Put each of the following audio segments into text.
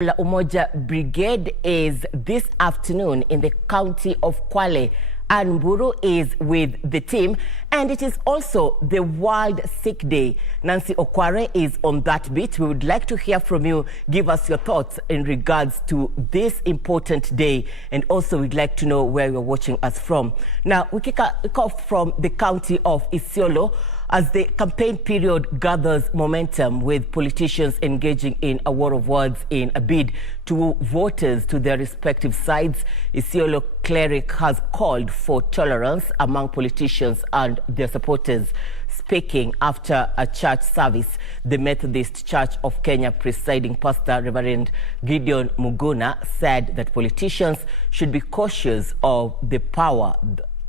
La Umoja Brigade is this afternoon in the county of Kwale, and Mburu is with the team, and it is also the World Sick Day. Nancy Okware is on that beat. We would like to hear from you. Give us your thoughts in regards to this important day, and also we'd like to know where you're watching us from. Now, we kick off from the county of Isiolo as the campaign period gathers momentum, with politicians engaging in a war of words in a bid to woo voters to their respective sides. Isiolo cleric has called for tolerance among politicians and their supporters. Speaking after a church service, the Methodist Church of Kenya presiding pastor, Reverend Gideon Muguna, said that politicians should be cautious of the power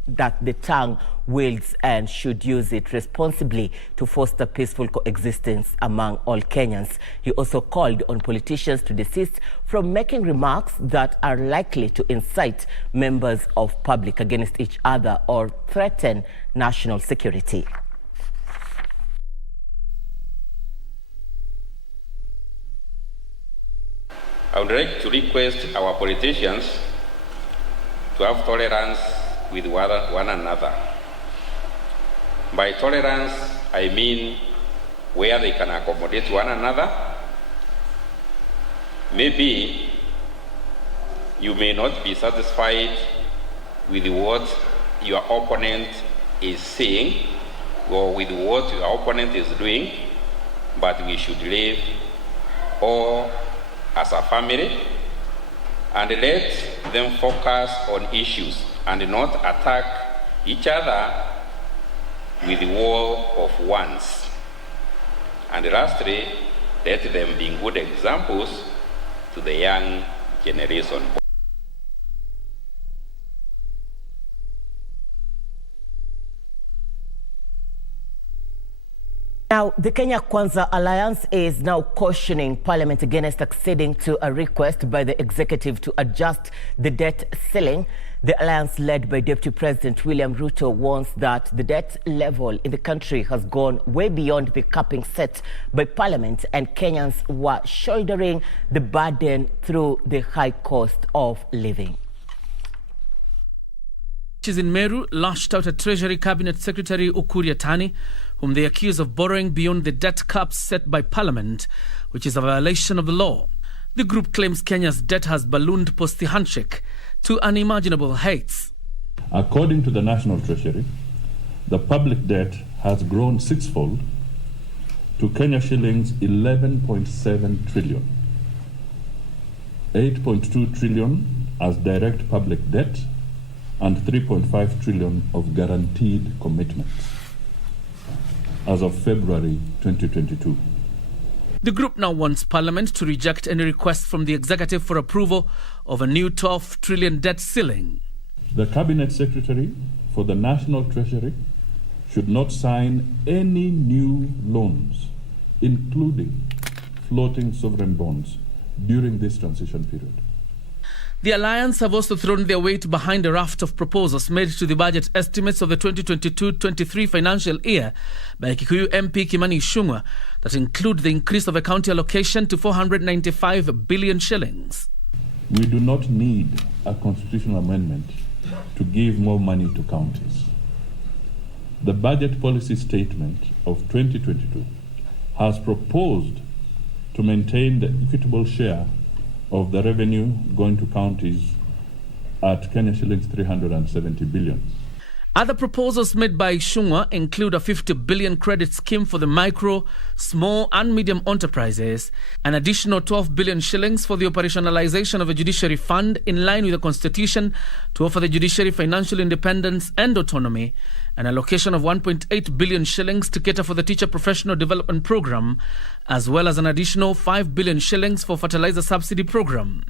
that the tongue wields and should use it responsibly to foster peaceful coexistence among all Kenyans. He also called on politicians to desist from making remarks that are likely to incite members of public against each other or threaten national security. I would like to request our politicians to have tolerance with one another. By tolerance, I mean where they can accommodate one another. Maybe you may not be satisfied with what your opponent is saying or with what your opponent is doing, but we should live all as a family and let them focus on issues and not attack each other with war of words. And lastly, let them be good examples to the young generation. Now, the Kenya Kwanza Alliance is now cautioning Parliament against acceding to a request by the executive to adjust the debt ceiling. The alliance, led by Deputy President William Ruto, warns that the debt level in the country has gone way beyond the capping set by Parliament, and Kenyans were shouldering the burden through the high cost of living. In Meru lashed out at Treasury Cabinet Secretary Ukur Yatani, whom they accuse of borrowing beyond the debt caps set by Parliament, which is a violation of the law. The group claims Kenya's debt has ballooned post the handshake to unimaginable heights. According to the National Treasury, the public debt has grown sixfold to Kenya shillings 11.7 trillion, 8.2 trillion as direct public debt, and 3.5 trillion of guaranteed commitments as of February 2022. The group now wants Parliament to reject any request from the executive for approval of a new 12 trillion debt ceiling. The Cabinet Secretary for the National Treasury should not sign any new loans, including floating sovereign bonds, during this transition period. The Alliance have also thrown their weight behind a raft of proposals made to the budget estimates of the 2022-23 financial year by Kikuyu MP Kimani Ichung'wah that include the increase of a county allocation to 495 billion shillings. We do not need a constitutional amendment to give more money to counties. The budget policy statement of 2022 has proposed to maintain the equitable share of the revenue going to counties at Kenya shillings 370 billion. Other proposals made by Ichung'wah include a 50 billion credit scheme for the micro, small and medium enterprises, an additional 12 billion shillings for the operationalization of a judiciary fund in line with the Constitution to offer the judiciary financial independence and autonomy, an allocation of 1.8 billion shillings to cater for the Teacher Professional Development Program, as well as an additional 5 billion shillings for fertilizer subsidy program.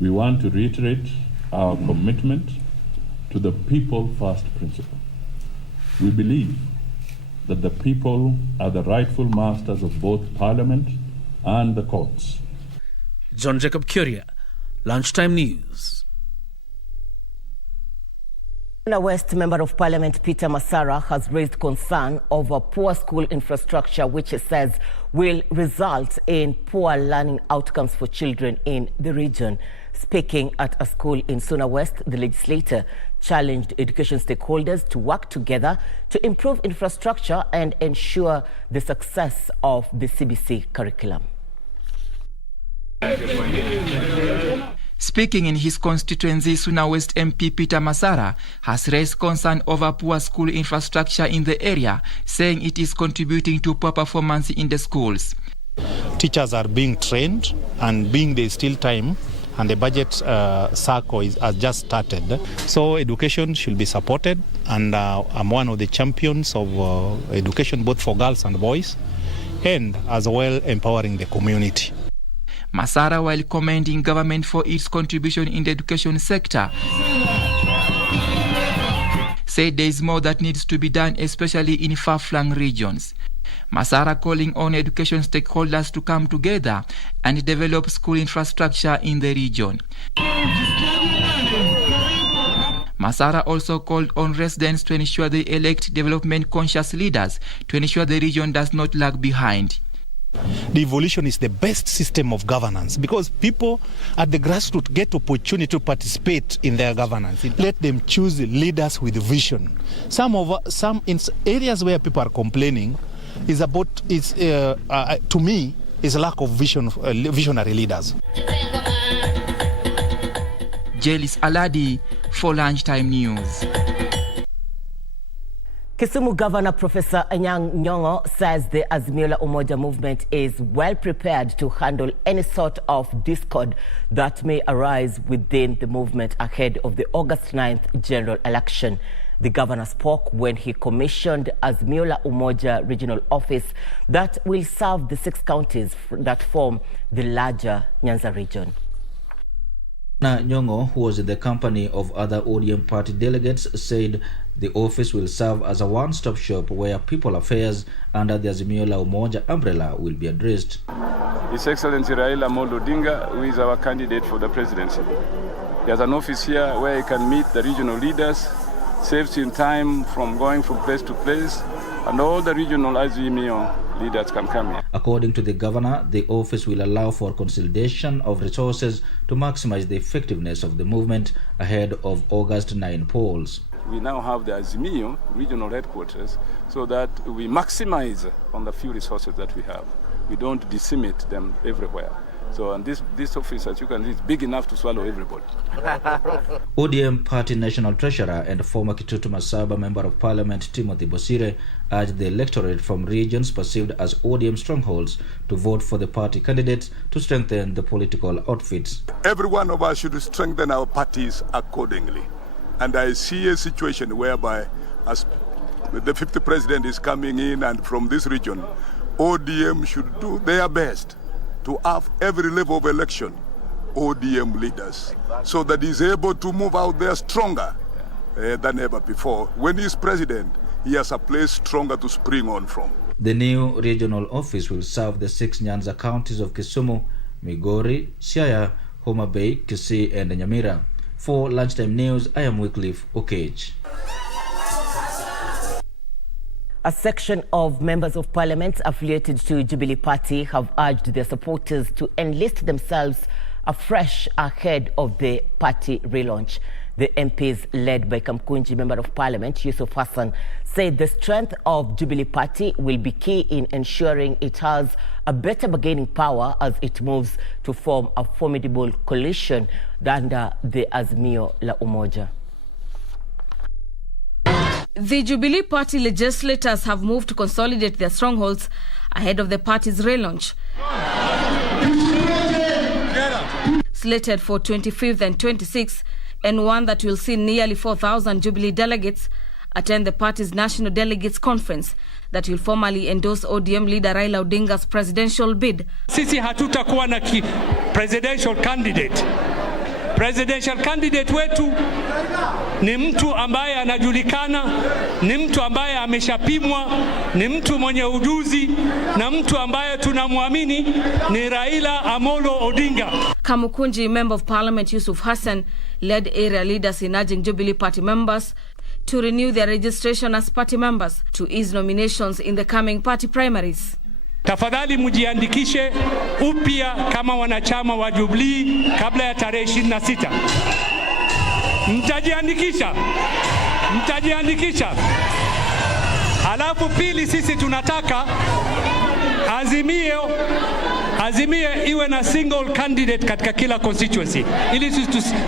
We want to reiterate our commitment to the people first principle. We believe that the people are the rightful masters of both Parliament and the courts. John Jacob Keter, Lunchtime News. Suna West Member of Parliament Peter Masara has raised concern over poor school infrastructure, which he says will result in poor learning outcomes for children in the region. Speaking at a school in Suna West, the legislator challenged education stakeholders to work together to improve infrastructure and ensure the success of the CBC curriculum. Speaking in his constituency, Suna West MP Peter Masara has raised concern over poor school infrastructure in the area, saying it is contributing to poor performance in the schools. Teachers are being trained, and being there is still time, and the budget cycle has just started. So education should be supported, and I'm one of the champions of education, both for girls and boys, and as well empowering the community. Masara, while commending government for its contribution in the education sector, said there is more that needs to be done, especially in far-flung regions. Masara calling on education stakeholders to come together and develop school infrastructure in the region. Masara also called on residents to ensure they elect development-conscious leaders to ensure the region does not lag behind. The evolution is the best system of governance because people at the grassroots get opportunity to participate in their governance. Let them choose leaders with vision. Some in areas where people are complaining is about to me is a lack of vision, visionary leaders. Jelis Aladi for Lunchtime News. Kisumu Governor Professor Anyang' Nyong'o says the Azimio la Umoja movement is well prepared to handle any sort of discord that may arise within the movement ahead of the August 9th general election. The governor spoke when he commissioned Azimio la Umoja regional office that will serve the 6 counties that form the larger Nyanza region. Nyong'o, who was in the company of other ODM party delegates, said the office will serve as a one-stop shop where people affairs under the Azimio la Umoja umbrella will be addressed. His Excellency Raila Amolo Odinga, who is our candidate for the presidency. He has an office here where he can meet the regional leaders, saves him time from going from place to place, and all the regional Azimio leaders can come here. According to the governor, the office will allow for consolidation of resources to maximize the effectiveness of the movement ahead of August 9 polls. We now have the Azimio regional headquarters so that we maximize on the few resources that we have. We don't disseminate them everywhere. So, and this office, as you can see, is big enough to swallow everybody. ODM Party National Treasurer and former Kitutu Masaba Member of Parliament Timothy Bosire urged the electorate from regions perceived as ODM strongholds to vote for the party candidates to strengthen the political outfits. Every one of us should strengthen our parties accordingly. And I see a situation whereby, as the 50th president is coming in and from this region, ODM should do their best to have every level of election ODM leaders so that he's able to move out there stronger than ever before. When he's president, he has a place stronger to spring on from. The new regional office will serve the 6 Nyanza counties of Kisumu, Migori, Siaya, Homa Bay, Kisii and Nyamira. For Lunchtime News, I am Wycliffe Okage. A section of members of parliament affiliated to Jubilee Party have urged their supporters to enlist themselves afresh ahead of the party relaunch. The MPs, led by Kamkunji Member of Parliament Yusuf Hassan, said the strength of Jubilee Party will be key in ensuring it has a better bargaining power as it moves to form a formidable coalition under the Azimio la Umoja. The Jubilee Party legislators have moved to consolidate their strongholds ahead of the party's relaunch. Slated for 25th and 26th, and one that will see nearly 4,000 Jubilee delegates attend the party's National Delegates Conference that will formally endorse ODM leader Raila Odinga's presidential bid. Sisi hatutakuwa na presidential candidate Presidential candidate wetu ni mtu ambaye anajulikana, ni mtu ambaye ameshapimwa, ni mtu mwenye ujuzi, na mtu ambaye tunamwamini ni Raila Amolo Odinga. Kamukunji Member of Parliament Yusuf Hassan led area leaders in urging Jubilee Party members to renew their registration as party members to ease nominations in the coming party primaries. Tafadhali mujiandikishe upya kama wanachama wa Jubilee kabla ya tarehe 26. Mtajiandikisha. Halafu pili, sisi tunataka Azimio iwe na single candidate katika kila constituency, ili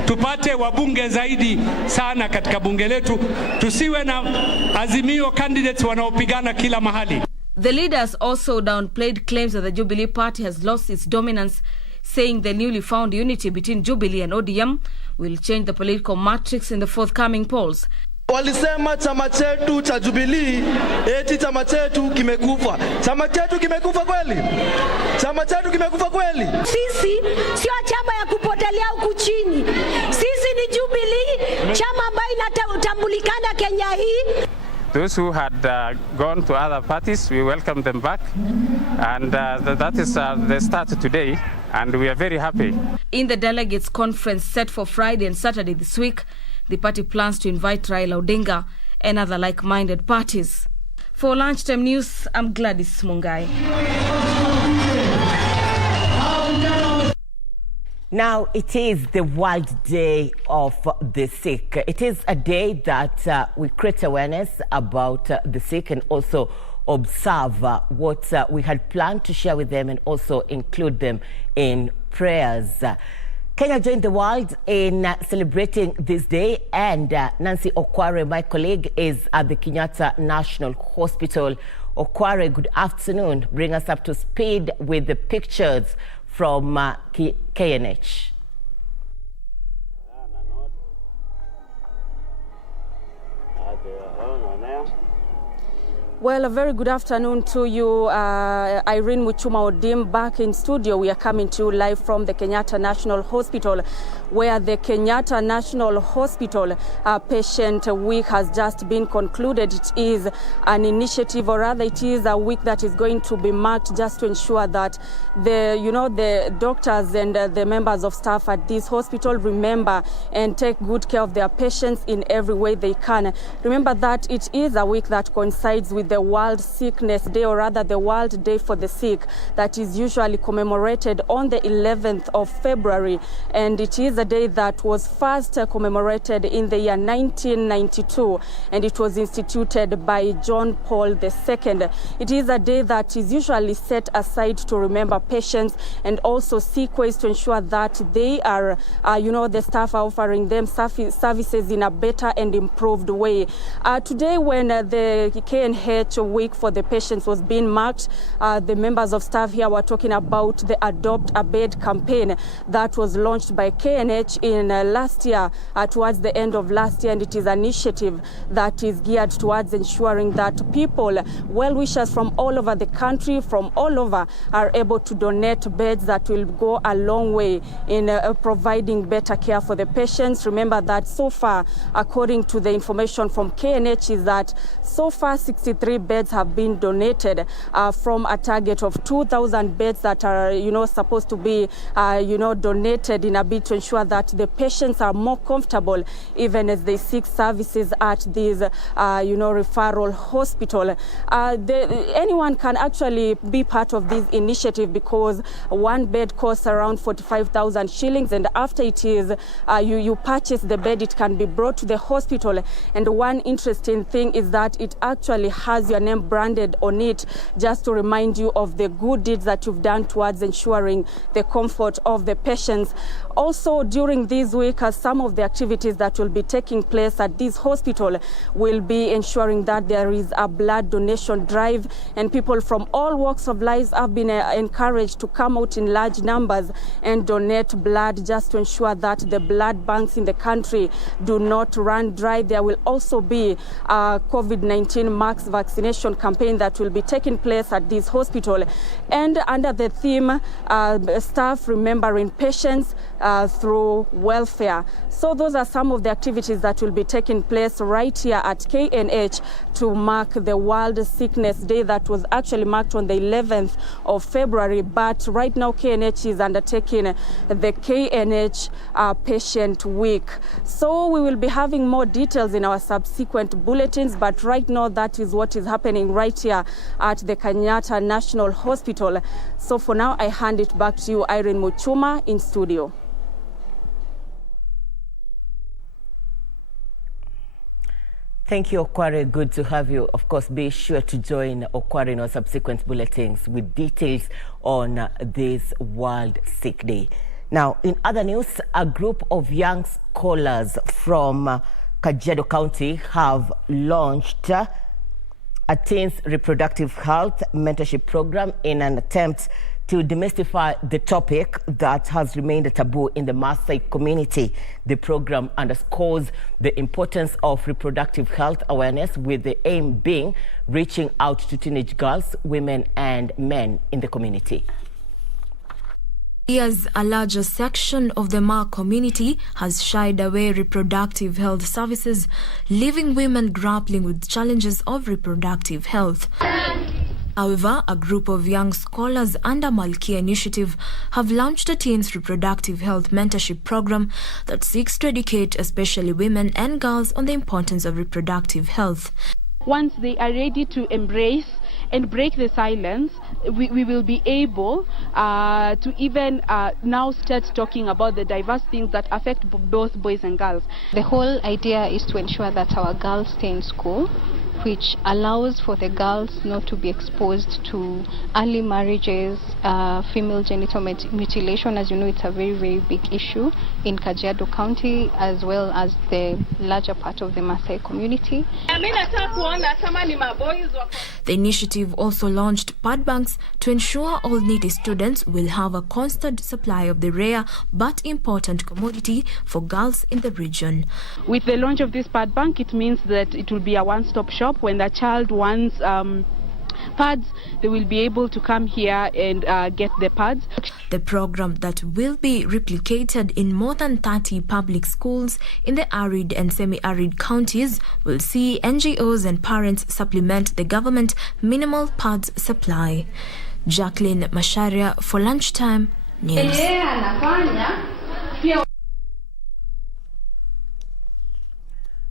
tupate wabunge zaidi sana katika bunge letu, tusiwe na Azimio candidates wanaopigana kila mahali. The leaders also downplayed claims that the Jubilee Party has lost its dominance, saying the newly found unity between Jubilee and ODM will change the political matrix in the forthcoming polls. Walisema chama chetu cha Jubilee eti chama chetu kimekufa. Chama chetu kimekufa kweli? Chama chetu kimekufa kweli? Sisi sio chama ya kupotelea huku chini. Sisi ni Jubilee, chama ambayo inatambulikana Kenya hii. Those who had gone to other parties, we welcome them back, and that is the start today, and we are very happy. In the delegates conference set for Friday and Saturday this week, the party plans to invite Raila Odinga and other like-minded parties. For Lunchtime News, I'm Gladys Mungai. Now, it is the World Day of the Sick. It is a day that we create awareness about the sick and also observe what we had planned to share with them and also include them in prayers. Kenya joined the world in celebrating this day, and Nancy Okware, my colleague, is at the Kenyatta National Hospital. Okware, good afternoon. Bring us up to speed with the pictures from KNH. Well, a very good afternoon to you, Irene Muchuma Odim, back in studio. We are coming to you live from the Kenyatta National Hospital, where the Kenyatta National Hospital Patient Week has just been concluded. It is an initiative, or rather it is a week that is going to be marked just to ensure that the doctors and the members of staff at this hospital remember and take good care of their patients in every way they can. Remember that it is a week that coincides with the World Sickness Day, or rather the World Day for the Sick, that is usually commemorated on the 11th of February. And it is a day that was first commemorated in the year 1992, and it was instituted by John Paul II. It is a day that is usually set aside to remember patients and also seek ways to ensure that they are, the staff are offering them services in a better and improved way. Today, when the KNH week for the patients was being marked, the members of staff here were talking about the Adopt a Bed campaign that was launched by KNH in last year, towards the end of last year, and it is an initiative that is geared towards ensuring that people, well-wishers from all over the country, from all over, are able to donate beds that will go a long way in providing better care for the patients. Remember that so far, according to the information from KNH, is that so far 63 beds have been donated from a target of 2,000 beds that are, supposed to be, donated in a bid to ensure that the patients are more comfortable even as they seek services at this, referral hospital. Anyone can actually be part of this initiative because one bed costs around 45,000 shillings, and after it is, you purchase the bed, it can be brought to the hospital. And one interesting thing is that it actually has your name branded on it, just to remind you of the good deeds that you've done towards ensuring the comfort of the patients. Also, during this week, some of the activities that will be taking place at this hospital will be ensuring that there is a blood donation drive, and people from all walks of life have been encouraged to come out in large numbers and donate blood, just to ensure that the blood banks in the country do not run dry. There will also be COVID-19 mass vaccination campaign that will be taking place at this hospital. And under the theme, staff remembering patients through welfare. So those are some of the activities that will be taking place right here at KNH to mark the World Sickness Day that was actually marked on the 11th of February. But right now KNH is undertaking the KNH Patient Week. So we will be having more details in our subsequent bulletins, but right now that is what is happening right here at the Kenyatta National Hospital. So for now, I hand it back to you, Irene Muchuma, in studio. Thank you, Okware. Good to have you. Of course, be sure to join Okware in our subsequent bulletins with details on this World Sick Day. Now, in other news, a group of young scholars from Kajiado County have launched a teens reproductive health mentorship program in an attempt to demystify the topic that has remained a taboo in the Maasai community. The program underscores the importance of reproductive health awareness, with the aim being reaching out to teenage girls, women and men in the community. As a larger section of the Maa community has shied away reproductive health services, leaving women grappling with challenges of reproductive health. However, a group of young scholars under Malkia Initiative have launched a teens reproductive health mentorship program that seeks to educate especially women and girls on the importance of reproductive health. Once they are ready to embrace and break the silence, we will be able to even now start talking about the diverse things that affect both boys and girls. The whole idea is to ensure that our girls stay in school, which allows for the girls not to be exposed to early marriages, female genital mutilation. As you know, it's a very, very big issue in Kajiado County, as well as the larger part of the Maasai community. The initiative also launched pad banks to ensure all needy students will have a constant supply of the rare but important commodity for girls in the region. With the launch of this pad bank, it means that it will be a one-stop shop. When the child wants pads, they will be able to come here and get the pads. The program that will be replicated in more than 30 public schools in the arid and semi-arid counties will see NGOs and parents supplement the government minimal pads supply. Jacqueline Masharia for Lunchtime News.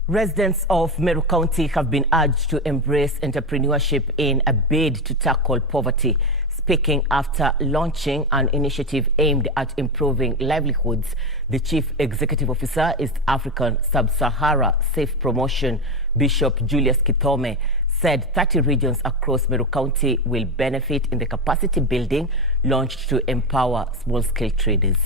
Residents of Meru County have been urged to embrace entrepreneurship in a bid to tackle poverty. Speaking after launching an initiative aimed at improving livelihoods, the Chief Executive Officer, East African Sub-Sahara Safe Promotion, Bishop Julius Kithome, said 30 regions across Meru County will benefit in the capacity building launched to empower small-scale traders.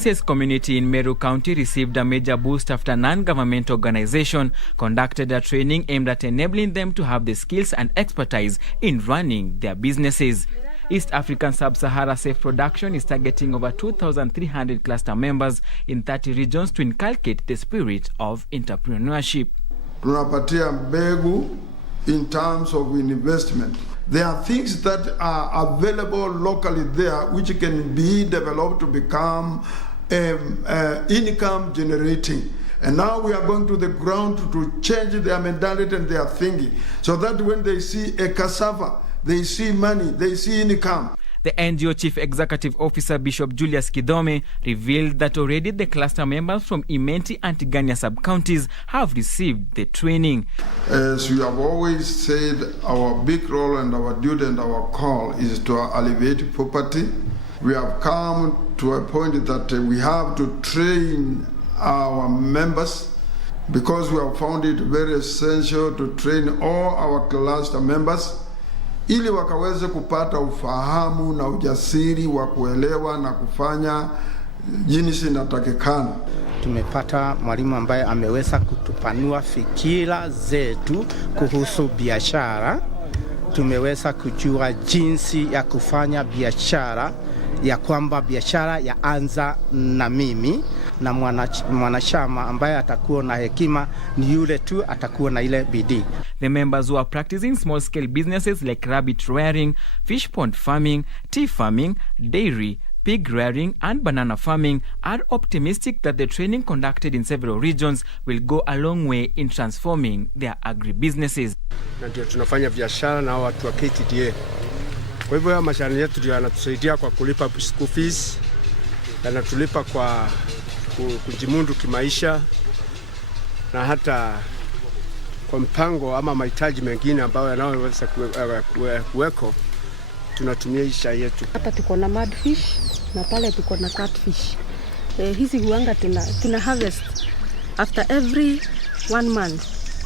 The community in Meru County received a major boost after a non-government organization conducted a training aimed at enabling them to have the skills and expertise in running their businesses. East African Sub-Sahara Safe Production is targeting over 2,300 cluster members in 30 regions to inculcate the spirit of entrepreneurship. Tunapatia mbegu in terms of investment. There are things that are available locally there which can be developed to become income generating. And now we are going to the ground to change their mentality and their thinking, so that when they see a cassava, they see money, they see income. The NGO Chief Executive Officer Bishop Julius Kithome revealed that already the cluster members from Imenti and Tigania sub-counties have received the training. As we have always said, our big role and our duty and our call is to alleviate poverty. We have come to a point that we have to train our members, because we have found it very essential to train all our cluster members ili wakaweze kupata ufahamu na ujasiri wa kuelewa na kufanya jinsi inatakikana. Tumepata mwalimu ambaye ameweza kutupanua fikira zetu kuhusu biashara. Tumeweza kujua jinsi ya kufanya biashara, ya kwamba biashara yaanza na mimi. na mwanachama ambaye atakuwa na hekima ni yule tu atakuwa na ile bidii. The members who are practicing small-scale businesses like rabbit rearing, fish pond farming, tea farming, dairy, pig rearing and banana farming are optimistic that the training conducted in several regions will go a long way in transforming their agribusinesses. Na ndio tunafanya biashara na watu wa KTDA. Kwa hivyo mashirika yetu ndio yanatusaidia kwa kulipa school fees, yanatulipa kwa kujimundu kimaisha na hata kwa mpango ama mahitaji mengine ambayo yanaweza kuweko. Tunatumia isha yetu. Hapa tuko na mudfish na pale tuko na catfish. Hizi huanga tuna harvest after every 1 month.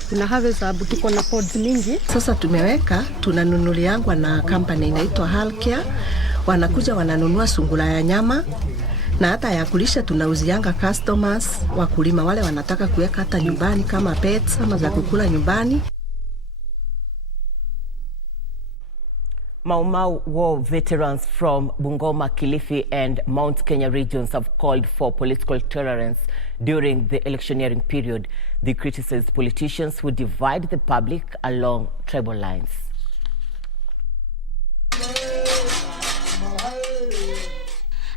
Tuna harvest sababu tuko na pods mingi. Sasa tumeweka, tunanunuliangwa na company inaitwa Halcare. Wanakuja wananunua sungura ya nyama na hata ya kulisha tunauzianga customers wakulima wale wanataka kuweka hata nyumbani kama pets ama za kukula nyumbani. Mau Mau war veterans from Bungoma, Kilifi and Mount Kenya regions have called for political tolerance during the electioneering period. They criticized politicians who divide the public along tribal lines.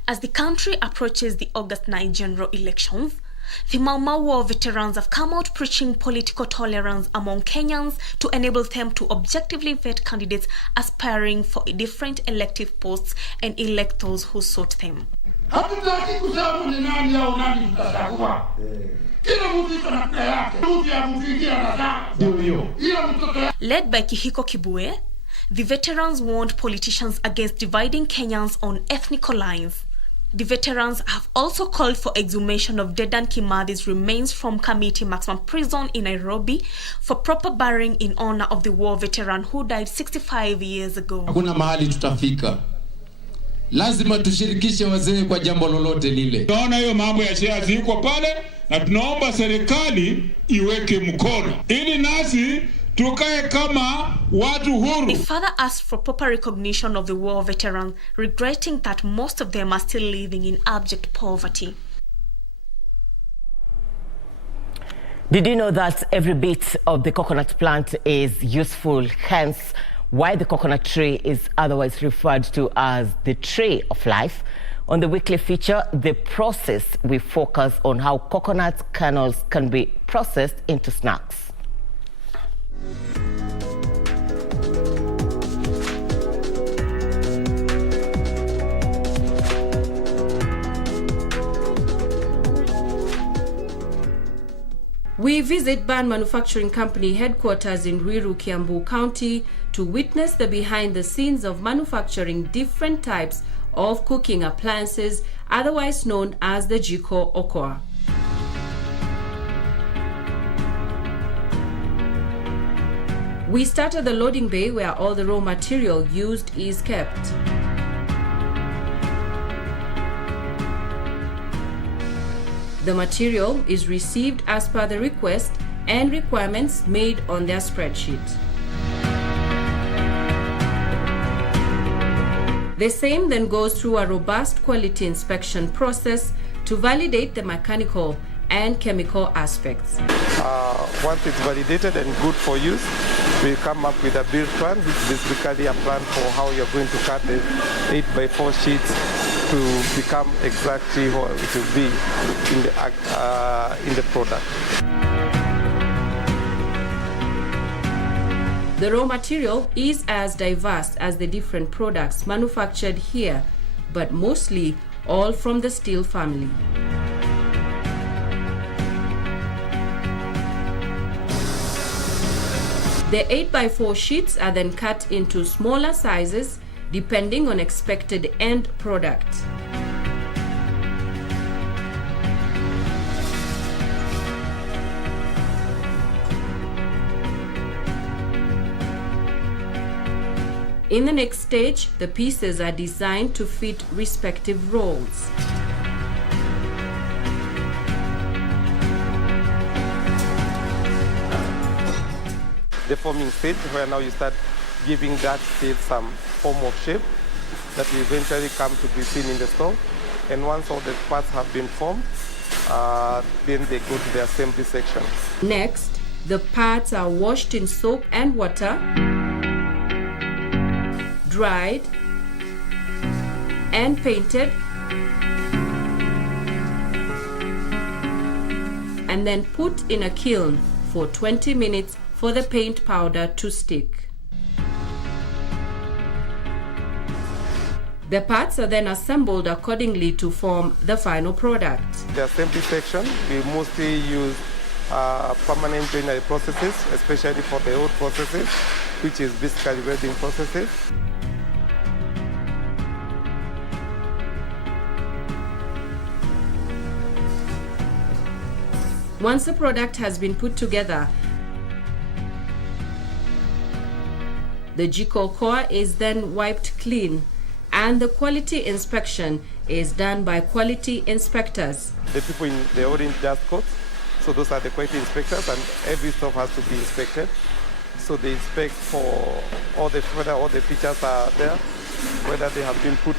As the country approaches the August 9 general elections, the Mau Mau war veterans have come out preaching political tolerance among Kenyans to enable them to objectively vet candidates aspiring for different elective posts and elect those who suit them. Led by Kericho Kibue, the veterans warned politicians against dividing Kenyans on ethnical lines. The veterans have also called for exhumation of Dedan Kimathi's remains from Kamiti Maximum Prison in Nairobi for proper burying in honor of the war veteran who died 65 years ago. Hakuna mahali tutafika. Lazima tushirikishe wazee kwa jambo lolote lile. Tunaona hiyo mambo ya shea ziko pale na tunaomba serikali iweke mkono ili nasi tukae kama watu huru. They further asked for proper recognition of the war veterans, regretting that most of them are still living in abject poverty. Did you know that every bit of the coconut plant is useful, hence why the coconut tree is otherwise referred to as the tree of life? On the weekly feature, The Process, we focus on how coconut kernels can be processed into snacks. We visit Ban Manufacturing Company headquarters in Ruiru, Kiambu County to witness the behind the scenes of manufacturing different types of cooking appliances, otherwise known as the Jiko Okoa. We start at the loading bay where all the raw material used is kept. The material is received as per the request and requirements made on their spreadsheet. The same then goes through a robust quality inspection process to validate the mechanical and chemical aspects. Once it's validated and good for use, we come up with a build plan, which is basically a plan for how you're going to cut the 8x4 sheets to become exactly what it will be in the product. The raw material is as diverse as the different products manufactured here, but mostly all from the steel family. The 8x4 sheets are then cut into smaller sizes depending on expected end product. In the next stage, the pieces are designed to fit respective rolls. The forming stage, where now you start giving that still some form of shape that will eventually come to be seen in the store. And once all the parts have been formed, then they go to the assembly sections. Next, the parts are washed in soap and water, dried, and painted, and then put in a kiln for 20 minutes for the paint powder to stick. The parts are then assembled accordingly to form the final product. The assembly section, we mostly use permanent joinery processes, especially for the old processes, which is basically welding processes. Once the product has been put together, the jiko core is then wiped clean, and the quality inspection is done by quality inspectors. The people in the orange dust coats, so those are the quality inspectors, and every stuff has to be inspected. So they inspect for whether all the features are there, whether they have been put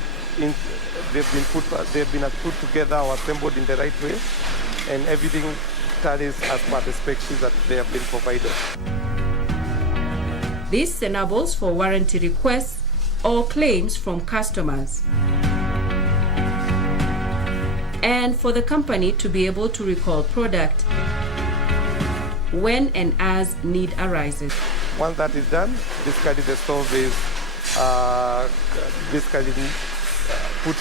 together or assembled in the right way, and everything tallies as per the spec sheets that they have been provided. This enables for warranty requests or claims from customers, and for the company to be able to recall product when and as need arises. Once that is done, basically the stove is put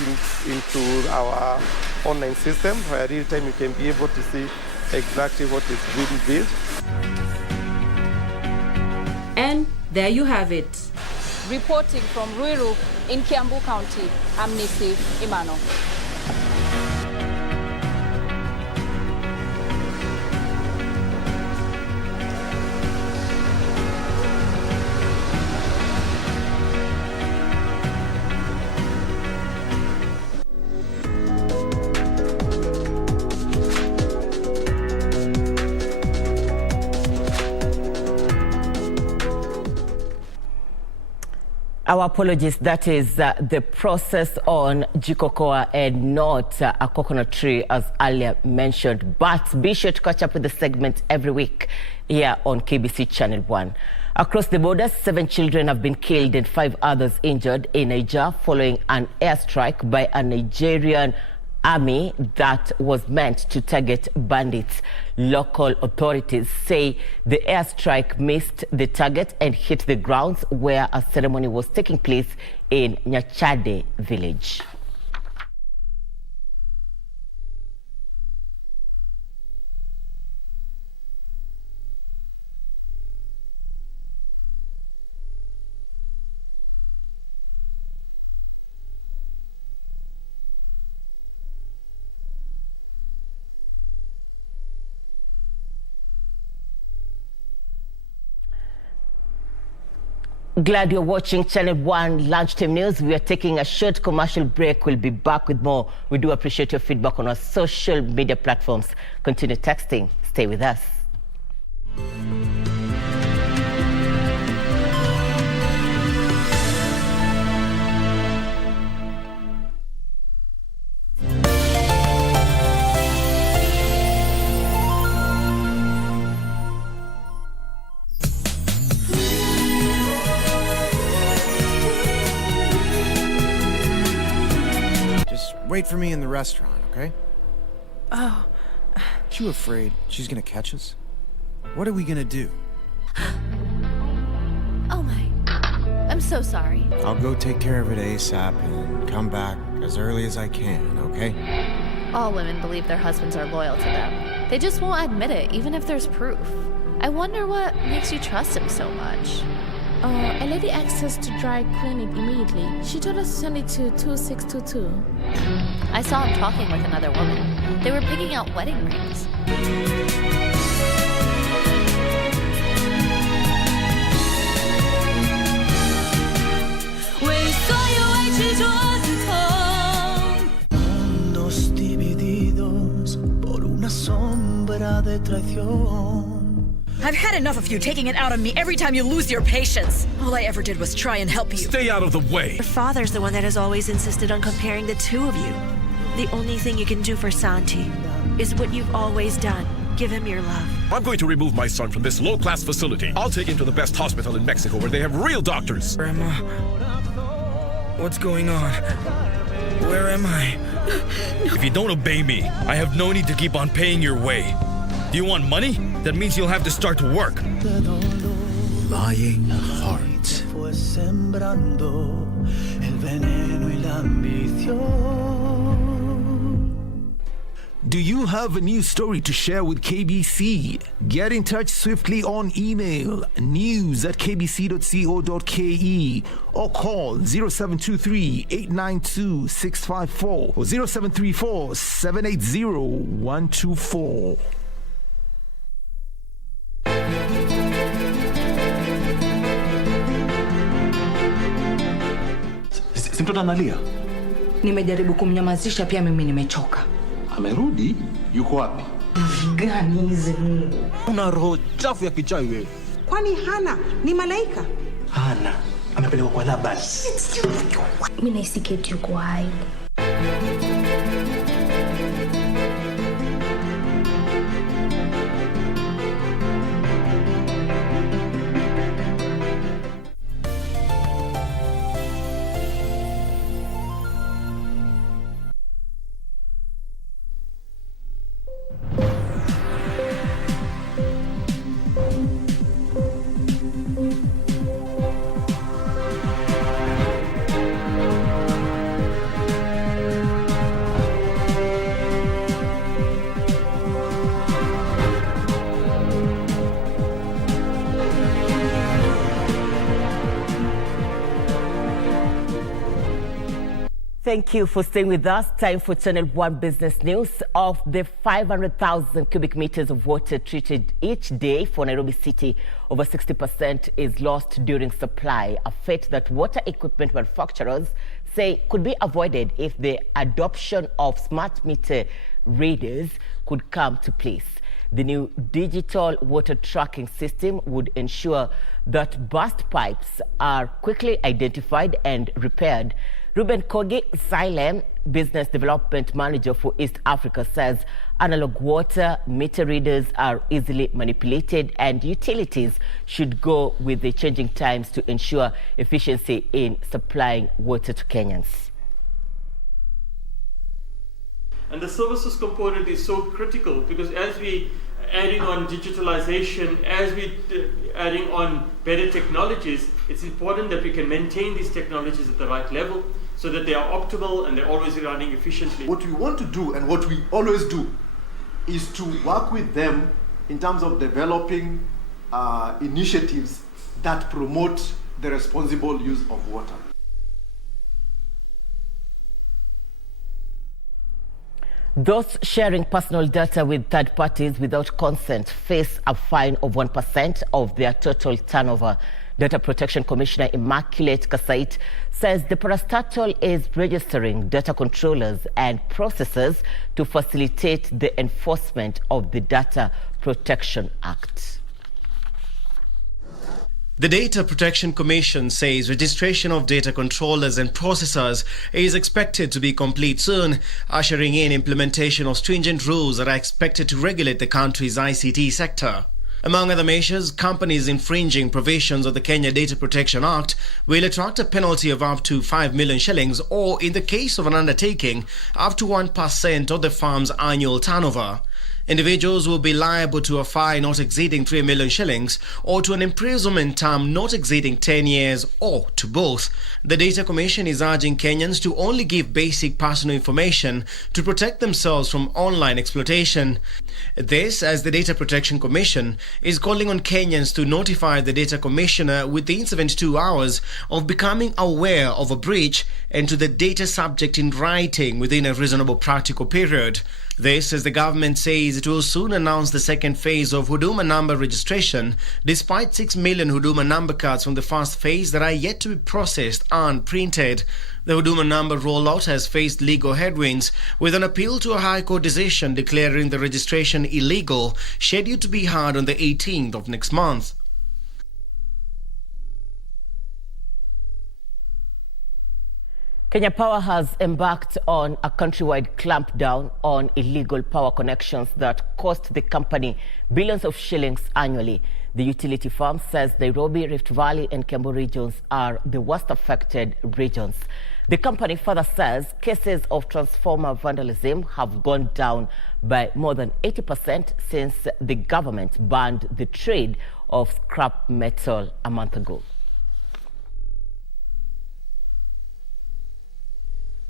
into our online system where real time you can be able to see exactly what is being built. And there you have it. Reporting from Ruiru in Kiambu County, I'm Nisi Imano. Our apologies, that is the process on jikokoa and not a coconut tree as earlier mentioned. But be sure to catch up with the segment every week here on KBC Channel 1. Across the border, 7 children have been killed and 5 others injured in Niger following an airstrike by a Nigerian army that was meant to target bandits. Local authorities say the airstrike missed the target and hit the grounds where a ceremony was taking place in Nyachade village. Glad you're watching Channel 1 Lunchtime News. We are taking a short commercial break. We'll be back with more. We do appreciate your feedback on our social media platforms. Continue texting. Stay with us. Wait for me in the restaurant, okay? Oh. You afraid she's gonna catch us? What are we gonna do? Oh my. I'm so sorry. I'll go take care of it ASAP and come back as early as I can, okay? All women believe their husbands are loyal to them. They just won't admit it, even if there's proof. I wonder what makes you trust him so much. A lady asked us to dry clean it immediately. She told us to send it to 2622. I saw him talking with another woman. They were picking out wedding rings. Mundos divididos por una sombra de traición. I've had enough of you taking it out on me every time you lose your patience. All I ever did was try and help you. Stay out of the way. Your father's the one that has always insisted on comparing the two of you. The only thing you can do for Santi is what you've always done. Give him your love. I'm going to remove my son from this low-class facility. I'll take him to the best hospital in Mexico where they have real doctors. Grandma, what's going on? Where am I? If you don't obey me, I have no need to keep on paying your way. Do you want money? That means you'll have to start to work. Lying heart. Fue sembrando el veneno y la ambición. Do you have a news story to share with KBC? Get in touch swiftly on email news@kbc.co.ke or call 0723-892-654 or 0734-780-124. Si mtoto analia? Nimejaribu kumnyamazisha, pia mimi nimechoka. Amerudi? Yuko wapi? Gani hizi Mungu? Una roho chafu ya kichawi wewe. Kwani Hana ni malaika? Hana amepelekwa kwa Laban. Mimi naisikia yuko hai. Thank you for staying with us. Time for Channel 1 Business News. Of the 500,000 cubic meters of water treated each day for Nairobi City, over 60% is lost during supply, a fate that water equipment manufacturers say could be avoided if the adoption of smart meter readers could come to place. The new digital water tracking system would ensure that burst pipes are quickly identified and repaired. Ruben Kogi Silem, Business Development Manager for East Africa, says analog water meter readers are easily manipulated and utilities should go with the changing times to ensure efficiency in supplying water to Kenyans. And the services component is so critical because as we adding on digitalization, as we adding on better technologies, it's important that we can maintain these technologies at the right level so that they are optimal and they're always running efficiently. What we want to do and what we always do is to work with them in terms of developing initiatives that promote the responsible use of water. Those sharing personal data with third parties without consent face a fine of 1% of their total turnover. Data Protection Commissioner Immaculate Kasait says the parastatal is registering data controllers and processors to facilitate the enforcement of the Data Protection Act. The Data Protection Commission says registration of data controllers and processors is expected to be complete soon, ushering in implementation of stringent rules that are expected to regulate the country's ICT sector. Among other measures, companies infringing provisions of the Kenya Data Protection Act will attract a penalty of up to 5 million shillings or, in the case of an undertaking, up to 1% of the firm's annual turnover. Individuals will be liable to a fine not exceeding 3 million shillings or to an imprisonment term not exceeding 10 years or to both. The Data Commission is urging Kenyans to only give basic personal information to protect themselves from online exploitation. This, as the Data Protection Commission is calling on Kenyans to notify the Data Commissioner within 72 hours of becoming aware of a breach and to the data subject in writing within a reasonable practical period. This, as the government says it will soon announce the second phase of Huduma number registration, despite 6 million Huduma number cards from the first phase that are yet to be processed and printed. The Huduma number rollout has faced legal headwinds, with an appeal to a High Court decision declaring the registration illegal, scheduled to be heard on the 18th of next month. Kenya Power has embarked on a countrywide clampdown on illegal power connections that cost the company billions of shillings annually. The utility firm says Nairobi, Rift Valley and Kiambu regions are the worst affected regions. The company further says cases of transformer vandalism have gone down by more than 80% since the government banned the trade of scrap metal a month ago.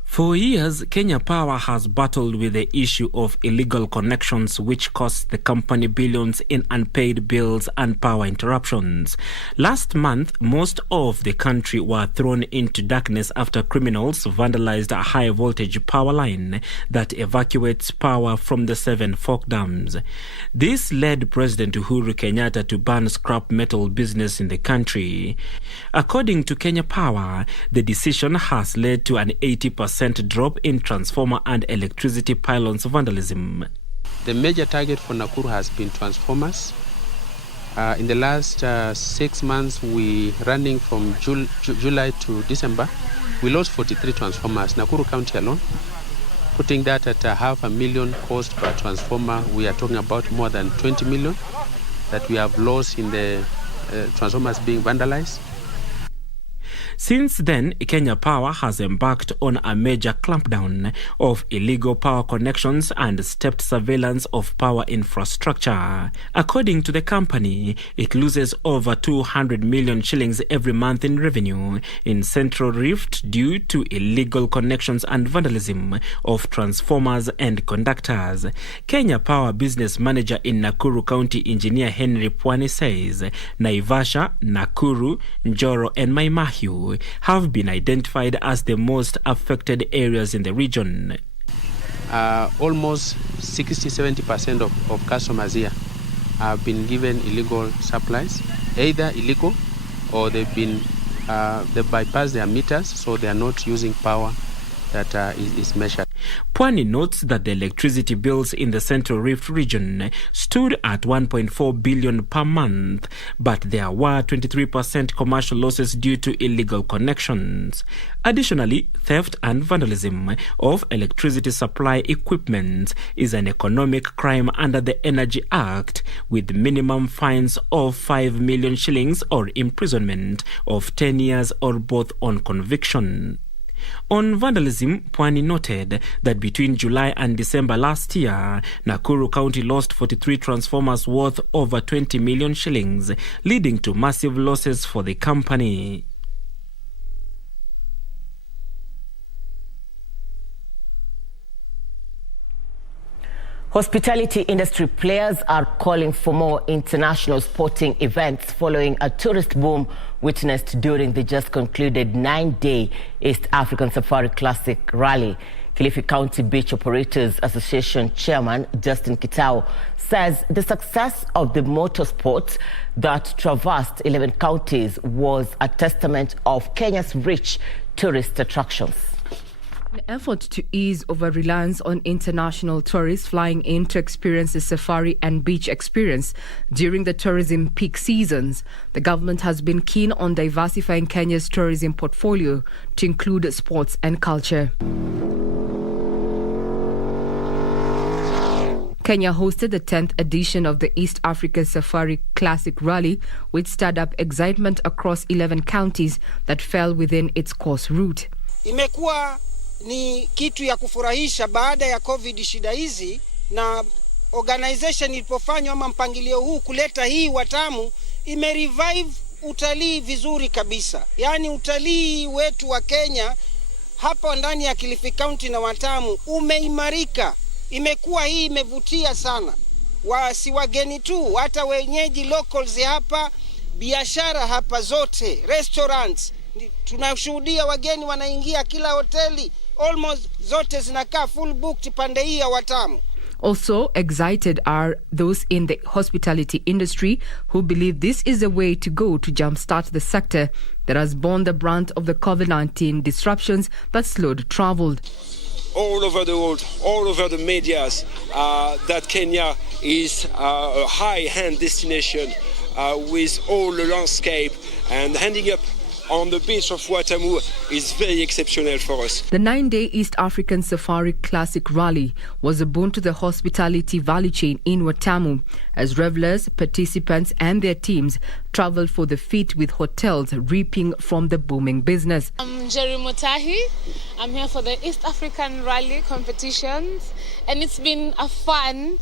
For years, Kenya Power has battled with the issue of illegal connections which cost the company billions in unpaid bills and power interruptions. Last month, most of the country were thrown into darkness after criminals vandalized a high-voltage power line that evacuates power from the 7 fork dams. This led President Uhuru Kenyatta to ban scrap metal business in the country. According to Kenya Power, the decision has led to an 80% drop in transformer and electricity pylons vandalism. The major target for Nakuru has been transformers. In the last 6 months, we running from July to December, we lost 43 transformers, Nakuru County alone. Putting that at 500,000 cost per transformer, we are talking about more than 20 million that we have lost in the transformers being vandalized. Since then, Kenya Power has embarked on a major clampdown of illegal power connections and stepped surveillance of power infrastructure. According to the company, it loses over 200 million shillings every month in revenue in Central Rift due to illegal connections and vandalism of transformers and conductors. Kenya Power business manager in Nakuru County, Engineer Henry Pwani, says Naivasha, Nakuru, Njoro and Maimahiu have been identified as the most affected areas in the region. Almost 60-70% of customers here have been given illegal supplies, either illegal or they bypass their meters, so they are not using power that is measured. Pwani notes that the electricity bills in the Central Rift region stood at 1.4 billion per month, but there were 23% commercial losses due to illegal connections. Additionally, theft and vandalism of electricity supply equipment is an economic crime under the Energy Act, with minimum fines of 5 million shillings or imprisonment of 10 years or both on conviction. On vandalism, Pwani noted that between July and December last year, Nakuru County lost 43 transformers worth over 20 million shillings, leading to massive losses for the company. Hospitality industry players are calling for more international sporting events following a tourist boom witnessed during the just concluded 9-day East African Safari Classic Rally. Kilifi County Beach Operators Association Chairman Justin Kitao says the success of the motorsport that traversed 11 counties was a testament of Kenya's rich tourist attractions. In an effort to ease over-reliance on international tourists flying in to experience the safari and beach experience during the tourism peak seasons, the government has been keen on diversifying Kenya's tourism portfolio to include sports and culture. Kenya hosted the 10th edition of the East Africa Safari Classic Rally, which stirred up excitement across 11 counties that fell within its course route. Imekuwa ni kitu ya kufurahisha baada ya COVID shida hizi, na organization ilipofanywa ama mpangilio huu kuleta hii Watamu imerevive utalii vizuri kabisa. Yani utalii wetu wa Kenya hapa ndani ya Kilifi County na Watamu umeimarika. Imekuwa hii imevutia sana. Si wageni tu, hata wenyeji locals hapa, biashara hapa zote, restaurants, tunashuhudia wageni wanaingia kila hoteli, almost zote zinakaa full booked pande hii ya Watamu. Also excited are those in the hospitality industry who believe this is the way to go to jumpstart the sector that has borne the brunt of the COVID-19 disruptions that slowed travel. All over the world, all over the medias, that Kenya is a high-end destination with all the landscape and ending up on the beach of Watamu is very exceptional for us. The 9-day East African Safari Classic Rally was a boon to the hospitality value chain in Watamu, as revelers, participants and their teams travelled for the feet, with hotels reaping from the booming business. I'm Jerry Motahi. I'm here for the East African Rally competitions, and it's been a fun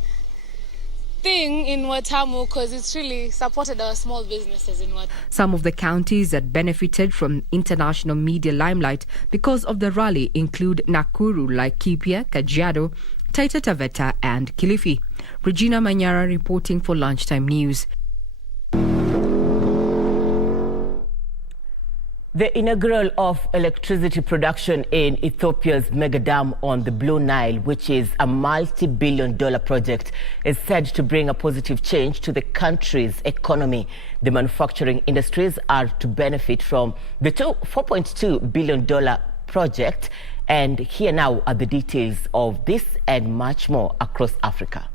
thing in Watamu because it's really supported our small businesses in Watamu. Some of the counties that benefited from international media limelight because of the rally include Nakuru, Laikipia, Kajiado, Taita Taveta and Kilifi. Regina Manyara reporting for Lunchtime News. The inaugural of electricity production in Ethiopia's mega dam on the Blue Nile, which is a multi-billion-dollar project, is said to bring a positive change to the country's economy. The manufacturing industries are to benefit from the $4.2 billion project. And here now are the details of this and much more across Africa.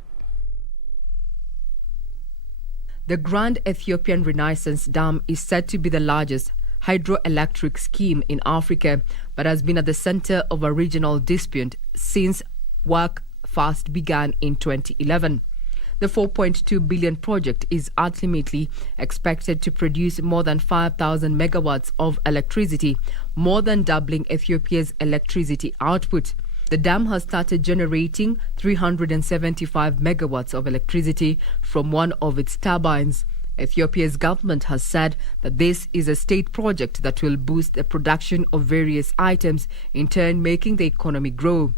The Grand Ethiopian Renaissance Dam is said to be the largest hydroelectric scheme in Africa, but has been at the center of a regional dispute since work first began in 2011. The $4.2 billion project is ultimately expected to produce more than 5,000 megawatts of electricity, more than doubling Ethiopia's electricity output. The dam has started generating 375 megawatts of electricity from one of its turbines. Ethiopia's government has said that this is a state project that will boost the production of various items, in turn making the economy grow.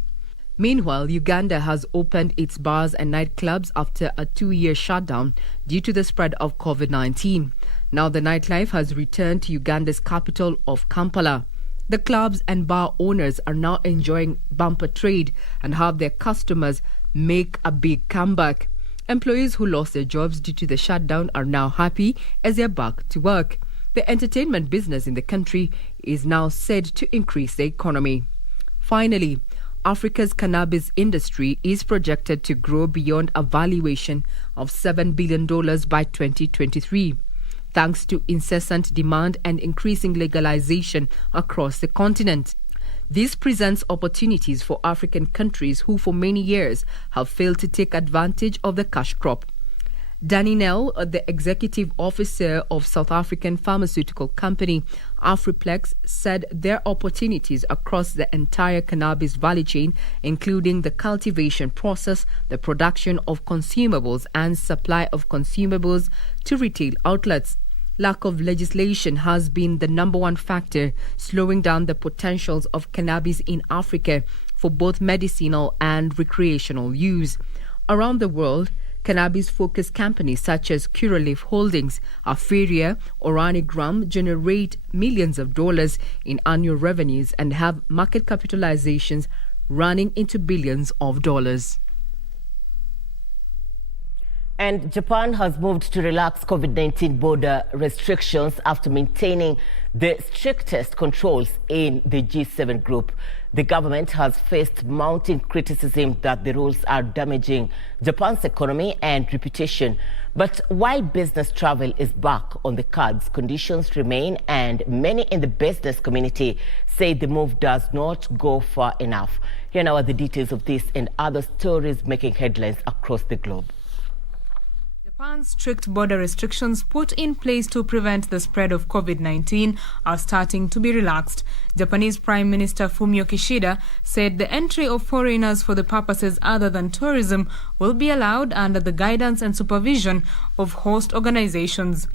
Meanwhile, Uganda has opened its bars and nightclubs after a 2-year shutdown due to the spread of COVID-19. Now the nightlife has returned to Uganda's capital of Kampala. The clubs and bar owners are now enjoying bumper trade and have their customers make a big comeback. Employees who lost their jobs due to the shutdown are now happy as they're back to work. The entertainment business in the country is now said to increase the economy. Finally, Africa's cannabis industry is projected to grow beyond a valuation of $7 billion by 2023, thanks to incessant demand and increasing legalization across the continent. This presents opportunities for African countries who for many years have failed to take advantage of the cash crop. Danny Nell, the executive officer of South African pharmaceutical company Afriplex, said there are opportunities across the entire cannabis value chain, including the cultivation process, the production of consumables and supply of consumables to retail outlets. Lack of legislation has been the number one factor slowing down the potentials of cannabis in Africa for both medicinal and recreational use. Around the world, cannabis-focused companies such as Curaleaf Holdings, Aferia, or Organigram generate millions of dollars in annual revenues and have market capitalizations running into billions of dollars. And Japan has moved to relax COVID-19 border restrictions after maintaining the strictest controls in the G7 group. The government has faced mounting criticism that the rules are damaging Japan's economy and reputation. But while business travel is back on the cards, conditions remain, and many in the business community say the move does not go far enough. Here now are the details of this and other stories making headlines across the globe. Japan's strict border restrictions put in place to prevent the spread of COVID-19 are starting to be relaxed. Japanese Prime Minister Fumio Kishida said the entry of foreigners for the purposes other than tourism will be allowed under the guidance and supervision of host organizations.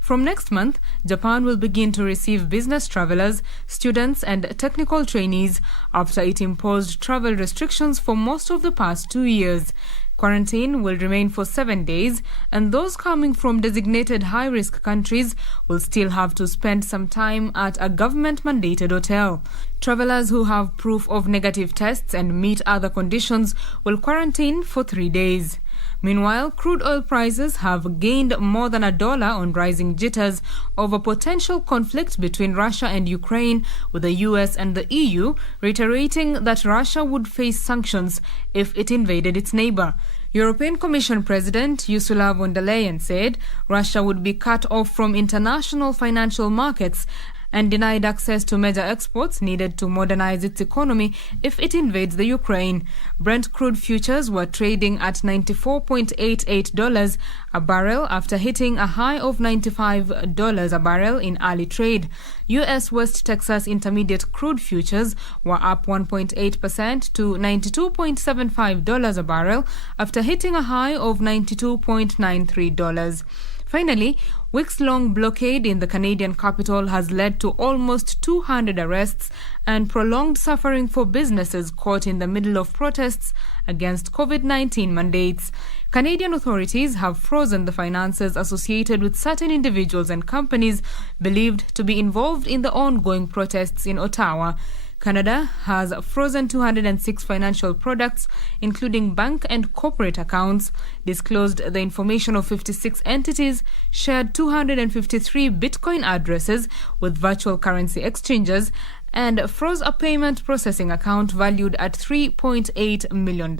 From next month, Japan will begin to receive business travelers, students and technical trainees after it imposed travel restrictions for most of the past 2 years. Quarantine will remain for 7 days, and those coming from designated high-risk countries will still have to spend some time at a government-mandated hotel. Travelers who have proof of negative tests and meet other conditions will quarantine for 3 days. Meanwhile, crude oil prices have gained more than $1 on rising jitters over potential conflict between Russia and Ukraine, with the US and the EU reiterating that Russia would face sanctions if it invaded its neighbor. European Commission President Ursula von der Leyen said Russia would be cut off from international financial markets and denied access to major exports needed to modernize its economy if it invades the Ukraine. Brent crude futures were trading at $94.88 a barrel after hitting a high of $95 a barrel in early trade. U.S. West Texas Intermediate crude futures were up 1.8% to $92.75 a barrel after hitting a high of $92.93. Finally, weeks-long blockade in the Canadian capital has led to almost 200 arrests and prolonged suffering for businesses caught in the middle of protests against COVID-19 mandates. Canadian authorities have frozen the finances associated with certain individuals and companies believed to be involved in the ongoing protests in Ottawa. Canada has frozen 206 financial products, including bank and corporate accounts, disclosed the information of 56 entities, shared 253 Bitcoin addresses with virtual currency exchanges, and froze a payment processing account valued at $3.8 million.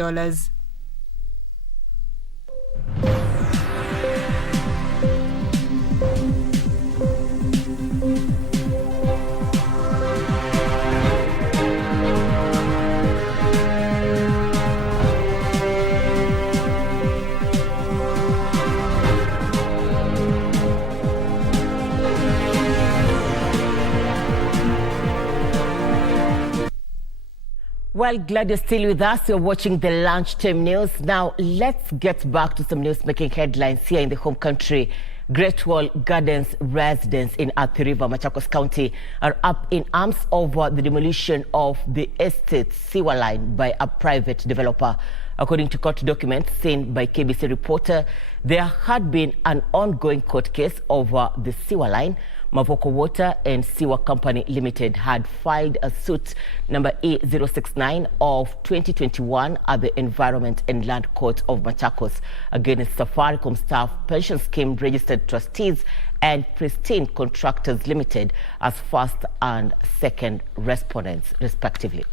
Well, glad you're still with us. You're watching the Lunchtime News. Now, let's get back to some news making headlines here in the home country. Great Wall Gardens residents in Athi River, Machakos County, are up in arms over the demolition of the estate sewer line by a private developer. According to court documents seen by KBC reporter, there had been an ongoing court case over the sewer line. Mavoko Water and Sewer Company Limited had filed a suit number E069 of 2021 at the Environment and Land Court of Machakos against Safaricom staff, pension scheme registered trustees, and Pristine Contractors Limited as first and second respondents, respectively.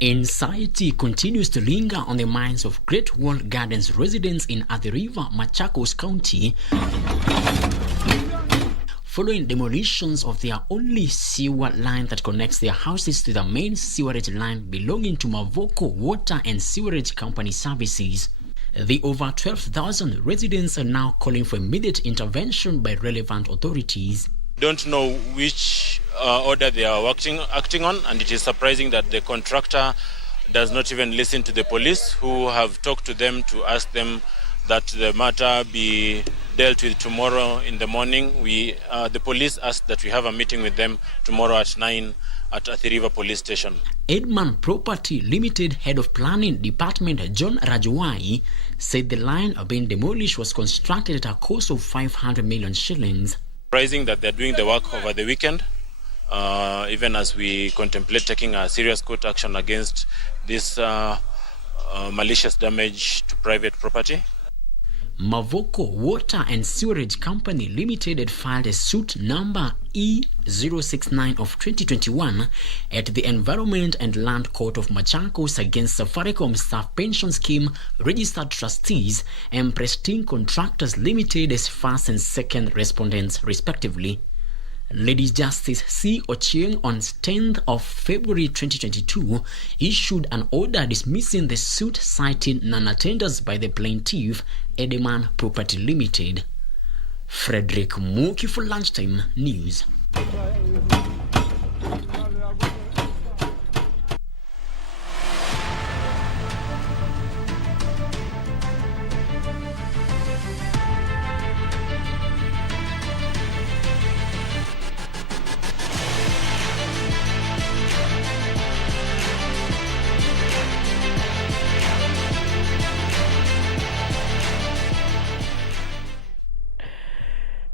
Anxiety continues to linger on the minds of Great Wall Gardens residents in Athi River, Machakos County, following demolitions of their only sewer line that connects their houses to the main sewerage line belonging to Mavoko Water and Sewerage Company Services. The over 12,000 residents are now calling for immediate intervention by relevant authorities. Don't know which order they are acting on, and it is surprising that the contractor does not even listen to the police, who have talked to them to ask them that the matter be dealt with tomorrow in the morning. The police asked that we have a meeting with them tomorrow at 9 at Athi River Police Station. Edman Property Limited Head of Planning Department John Rajwai said the line being demolished was constructed at a cost of 500 million shillings. Surprising that they're doing the work over the weekend, even as we contemplate taking a serious court action against this malicious damage to private property. Mavoko Water and Sewerage Company Limited had filed a suit number E069 of 2021 at the Environment and Land Court of Machakos against Safaricom Staff Pension Scheme registered trustees and Pristine Contractors Limited as first and second respondents, respectively. Lady Justice C. Ochieng on 10th of February 2022 issued an order dismissing the suit, citing non-attendance by the plaintiff, Edman Property Limited. Frederick Muki for Lunchtime News.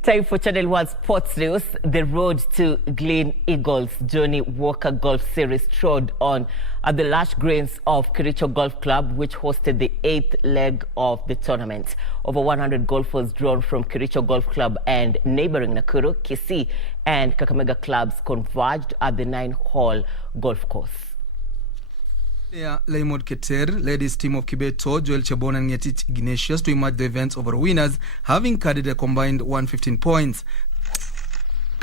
Time for Channel 1 Sports News. The road to Glen Eagles Johnny Walker Golf Series trod on at the lush greens of Kericho Golf Club, which hosted the 8th leg of the tournament. Over 100 golfers drawn from Kericho Golf Club and neighboring Nakuru, Kisii and Kakamega clubs converged at the 9-hole golf course. Raymond Keter led his team of Kibeto, Joel Chabon and Ngetich Ignatius to emerge the event's overall winners, having carried a combined 115 points.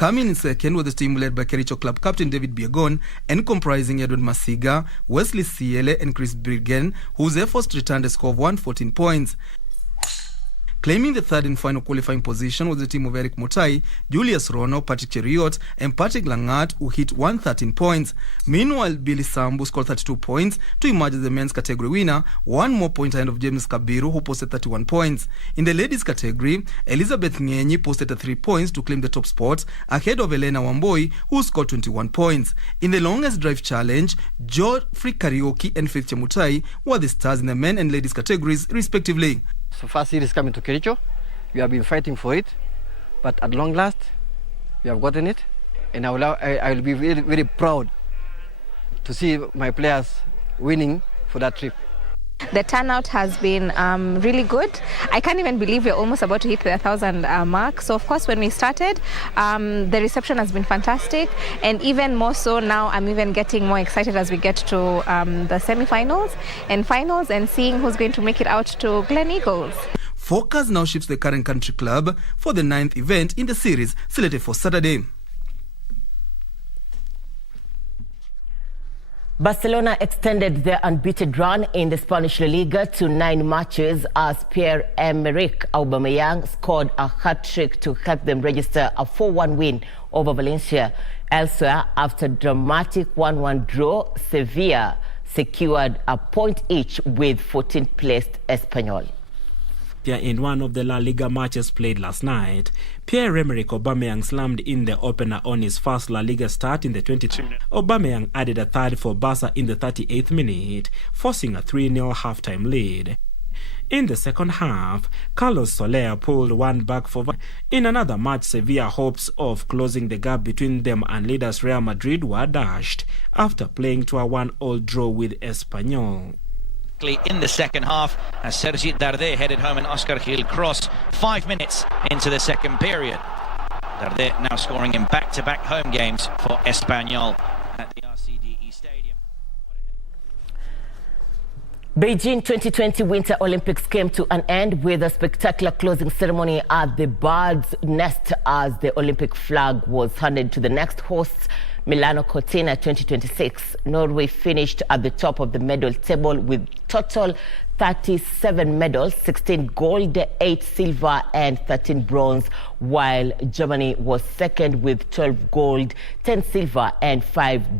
Coming in second was the team led by Kericho club captain David Biegon and comprising Edward Masiga, Wesley Siele and Chris Briggen, whose efforts returned a score of 114 points. Claiming the third and final qualifying position was the team of Eric Mutai, Julius Rono, Patrick Cheriot, and Patrick Langat, who hit 113 points. Meanwhile, Billy Sambu scored 32 points to emerge as the men's category winner, 1 more point ahead of James Kabiru, who posted 31 points. In the ladies category, Elizabeth Ngenyi posted 3 points to claim the top spot, ahead of Elena Wamboi, who scored 21 points. In the longest drive challenge, Geoffrey Karaoke and Faith Chemutai were the stars in the men and ladies categories, respectively. So first series coming to Kericho, we have been fighting for it, but at long last, we have gotten it, and I will be very, very proud to see my players winning for that trip. The turnout has been really good. I can't even believe we're almost about to hit the 1,000 mark. So of course, when we started, the reception has been fantastic, and even more so now, I'm even getting more excited as we get to the semi-finals and finals and seeing who's going to make it out to Glen Eagles. Focus now shifts the current country club for the 9th event in the series slated for Saturday. Barcelona extended their unbeaten run in the Spanish La Liga to 9 matches as Pierre-Emerick Aubameyang scored a hat-trick to help them register a 4-1 win over Valencia. Elsewhere, after dramatic 1-1 draw, Sevilla secured a point each with 14th placed Espanyol. In one of the La Liga matches played last night, Pierre-Emerick Aubameyang slammed in the opener on his first La Liga start in the 22. Aubameyang added a third for Barca in the 38th minute, forcing a 3-0 halftime lead. In the second half, Carlos Soler pulled one back for. In another match, Sevilla hopes of closing the gap between them and leaders Real Madrid were dashed after playing to a 1-1 draw with Espanyol. In the second half, as Sergi Darder headed home an Oscar Gil cross 5 minutes into the second period. Darder now scoring in back-to-back home games for Espanyol at the RCDE Stadium. Beijing 2020 Winter Olympics came to an end with a spectacular closing ceremony at the Bird's Nest as the Olympic flag was handed to the next hosts, Milano Cortina 2026. Norway finished at the top of the medal table with total 37 medals, 16 gold, 8 silver and 13 bronze, while Germany was second with 12 gold, 10 silver and 5 bronze.